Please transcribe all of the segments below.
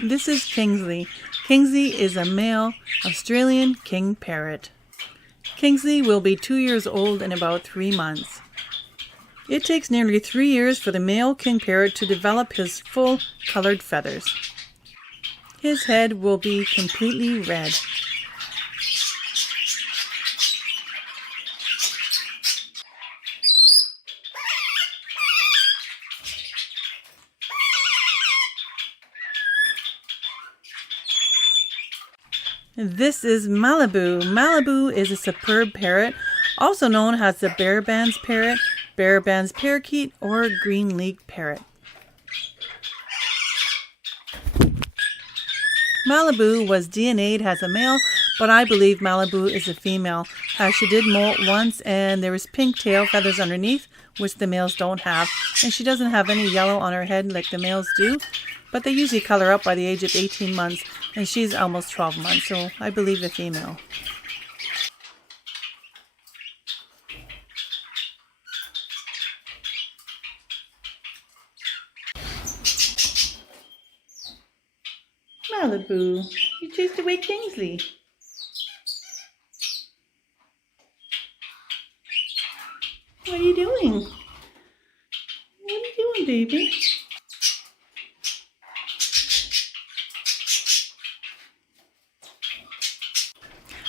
This is Kingsley. Kingsley is a male Australian king parrot. Kingsley will be 2 years old in about 3 months. It takes nearly 3 years for the male king parrot to develop his full colored feathers. His head will be completely red. This is Malibu. Malibu is a superb parrot, also known as the bare bands parrot, bare bands parakeet, or green-legged parrot. Malibu was DNA'd as a male, but I believe Malibu is a female, as she did molt once and there was pink tail feathers underneath, which the males don't have, and she doesn't have any yellow on her head like the males do. But they usually color up by the age of 18 months, and she's almost 12 months, so I believe the female. Malibu, you chased away Kingsley. What are you doing? What are you doing, baby?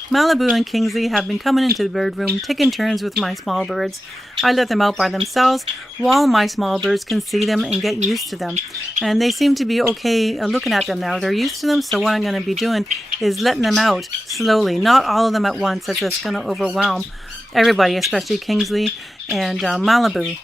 Malibu and Kingsley have been coming into the bird room, taking turns with my small birds. I let them out by themselves while my small birds can see them and get used to them. And they seem to be okay looking at them now. They're used to them, so what I'm going to be doing is letting them out slowly. Not all of them at once, as it's going to overwhelm everybody, especially Kingsley and Malibu.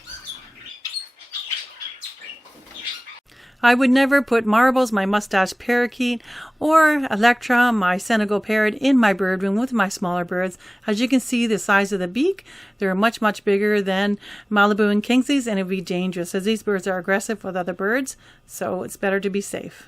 I would never put Marbles, my mustache parakeet, or Electra, my Senegal parrot, in my bird room with my smaller birds. As you can see, the size of the beak, they're much, much bigger than Malibu and Kingsley's, and it would be dangerous, as these birds are aggressive with other birds, so it's better to be safe.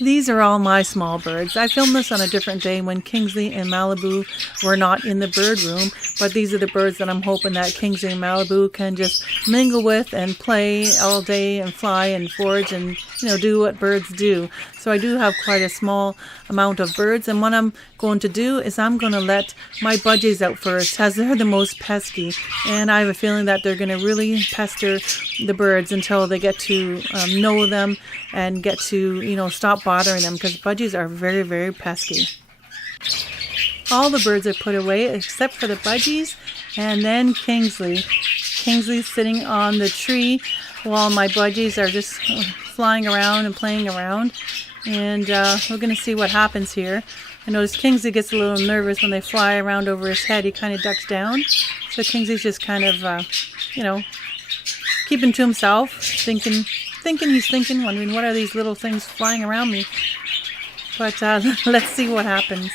These are all my small birds. I filmed this on a different day when Kingsley and Malibu were not in the bird room, but these are the birds that I'm hoping that Kingsley and Malibu can just mingle with and play all day and fly and forage and, do what birds do. So I do have quite a small amount of birds, and what I'm going to do is I'm going to let my Budgies out first, as they're the most pesky, and I have a feeling that they're going to really pester the birds until they get to know them and get to, stop bothering them, because Budgies are very, very pesky. All the birds are put away except for the Budgies and then Kingsley. Kingsley's sitting on the tree while my Budgies are just flying around and playing around. And we're going to see what happens here. I notice Kingsley gets a little nervous when they fly around over his head. He kind of ducks down. So Kingsley's just kind of, keeping to himself, thinking, wondering what are these little things flying around me. But let's see what happens.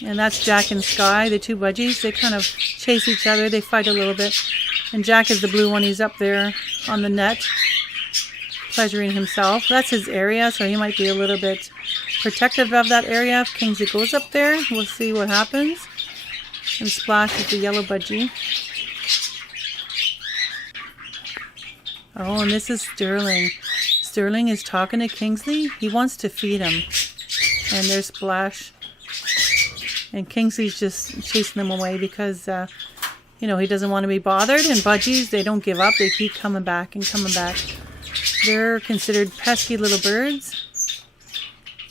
And that's Jack and Sky, the two Budgies. They kind of chase each other. They fight a little bit. And Jack is the blue one. He's up there on the net, pleasuring himself. That's his area, so he might be a little bit protective of that area. If Kingsley goes up there, we'll see what happens. And Splash is the yellow Budgie. Oh, and this is Sterling. Sterling is talking to Kingsley. He wants to feed him. And there's Splash. And Kingsley's just chasing them away because, he doesn't want to be bothered. And Budgies, they don't give up. They keep coming back and coming back. They're considered pesky little birds.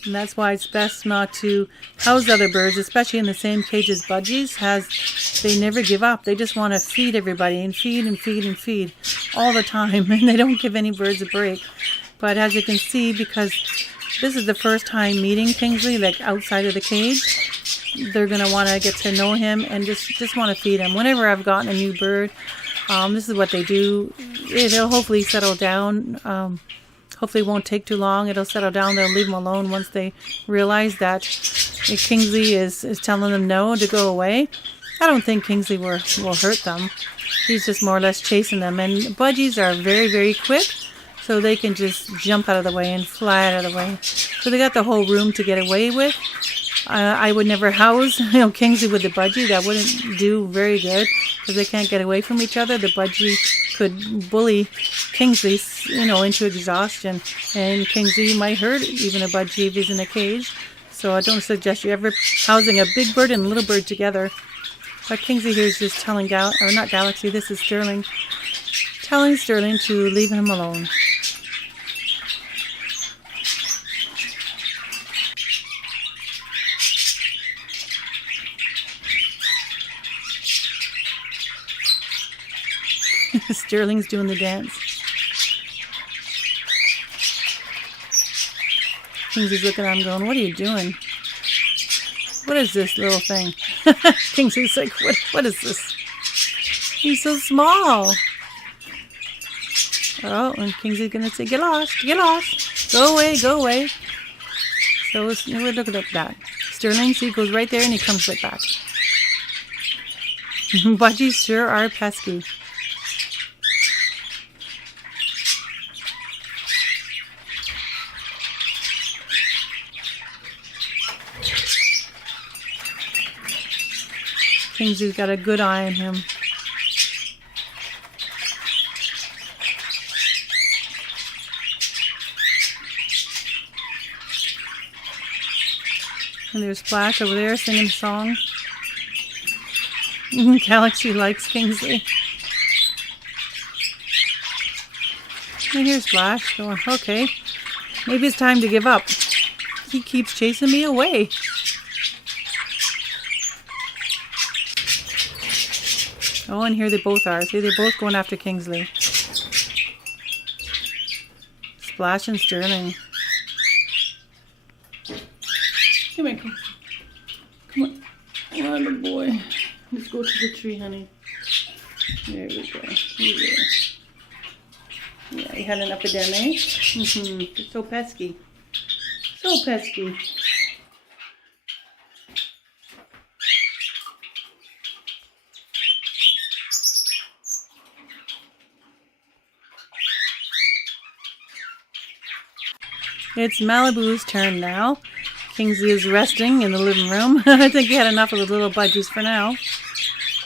And that's why it's best not to house other birds, especially in the same cage as Budgies, as they never give up. They just want to feed everybody and feed and feed and feed all the time. And they don't give any birds a break. But as you can see, because this is the first time meeting Kingsley, like outside of the cage, they're going to want to get to know him and just want to feed him. Whenever I've gotten a new bird, this is what they do. It'll hopefully settle down. Hopefully it won't take too long. It'll settle down. They'll leave them alone once they realize that Kingsley is telling them no, to go away. I don't think Kingsley will hurt them. He's just more or less chasing them. And Budgies are very, very quick, so they can just jump out of the way and fly out of the way. So they got the whole room to get away with. I would never house, Kingsley with the budgie. That wouldn't do very good because they can't get away from each other. The budgie could bully Kingsley, into exhaustion, and Kingsley might hurt even a budgie if he's in a cage. So I don't suggest you ever housing a big bird and a little bird together. But Kingsley here is just telling not Galaxy, this is Sterling, telling Sterling to leave him alone. Sterling's doing the dance. Kingsley's looking at him going, what are you doing? What is this little thing? Kingsley's like, what is this? He's so small. Oh, and Kingsley's going to say, get lost, go away, go away. So we're looking at that. Sterling, see, goes right there and he comes right back. Budgies sure are pesky. Kingsley's got a good eye on him. And there's Splash over there singing a song. Galaxy likes Kingsley. And here's Splash going, okay, maybe it's time to give up. He keeps chasing me away. Oh, and here they both are. See, they're both going after Kingsley. Splash and Sterling. Come here, come on. Come on, good boy. Let's go to the tree, honey. There we go. Yeah, you had an epidemic. They're so pesky. So pesky. It's Malibu's turn now. Kingsley is resting in the living room. I think he had enough of the little budgies for now.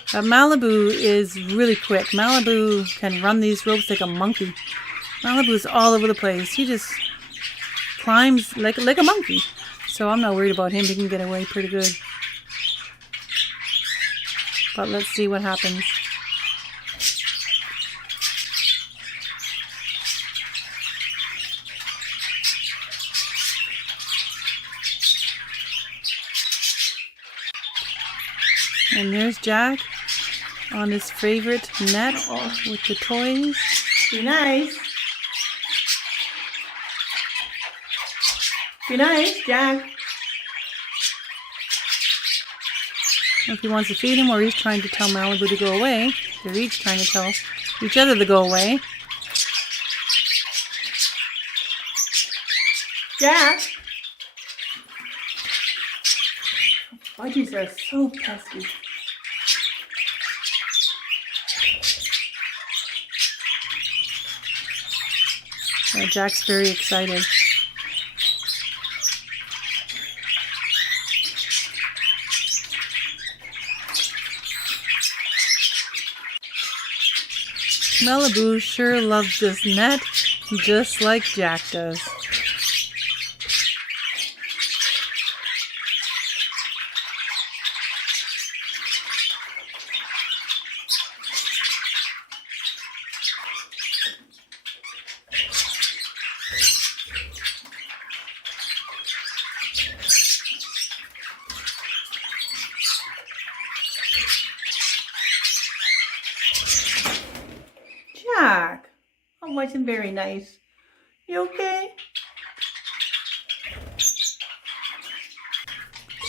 Malibu is really quick. Malibu can run these ropes like a monkey. Malibu's all over the place. He just climbs like a monkey. So I'm not worried about him. He can get away pretty good. But let's see what happens. And there's Jack on his favorite net with the toys. Be nice. Be nice, Jack. If he wants to feed him or he's trying to tell Malibu to go away. They're each trying to tell each other to go away. Jack. Budgies are so pesky. Yeah, Jack's very excited. Malibu sure loves this net, just like Jack does. Jack, I wasn't very nice. You okay?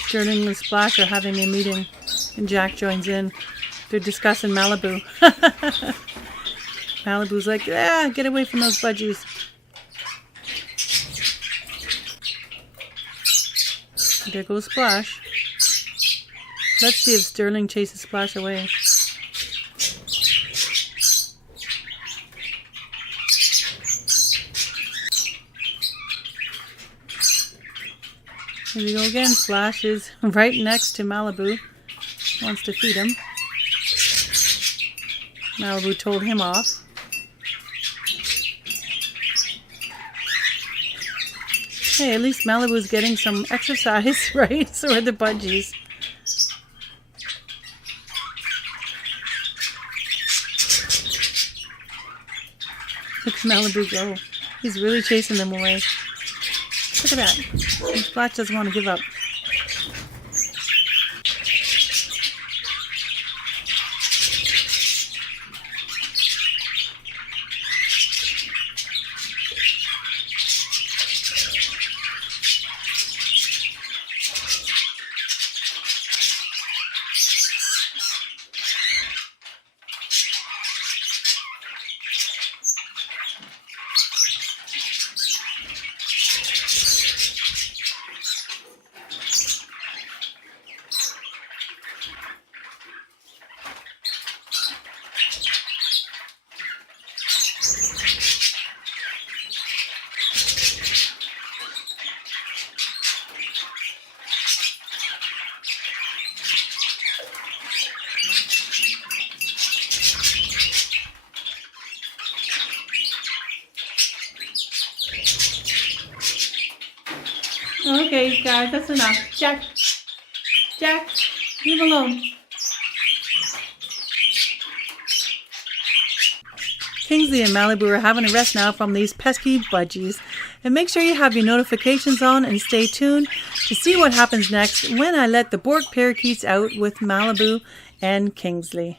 Sterling and Splash are having a meeting, and Jack joins in. They're discussing Malibu. Malibu's like, yeah, get away from those budgies. There goes Splash. Let's see if Sterling chases Splash away. Here we go again. Splash is right next to Malibu. Wants to feed him. Malibu told him off. Hey, at least Malibu's getting some exercise, right? So are the Budgies. Look at Malibu go. He's really chasing them away. Look at that. And Splash doesn't want to give up. Okay, guys, that's enough. Jack, leave alone. Kingsley and Malibu are having a rest now from these pesky Budgies. And make sure you have your notifications on and stay tuned to see what happens next when I let the Bork parakeets out with Malibu and Kingsley.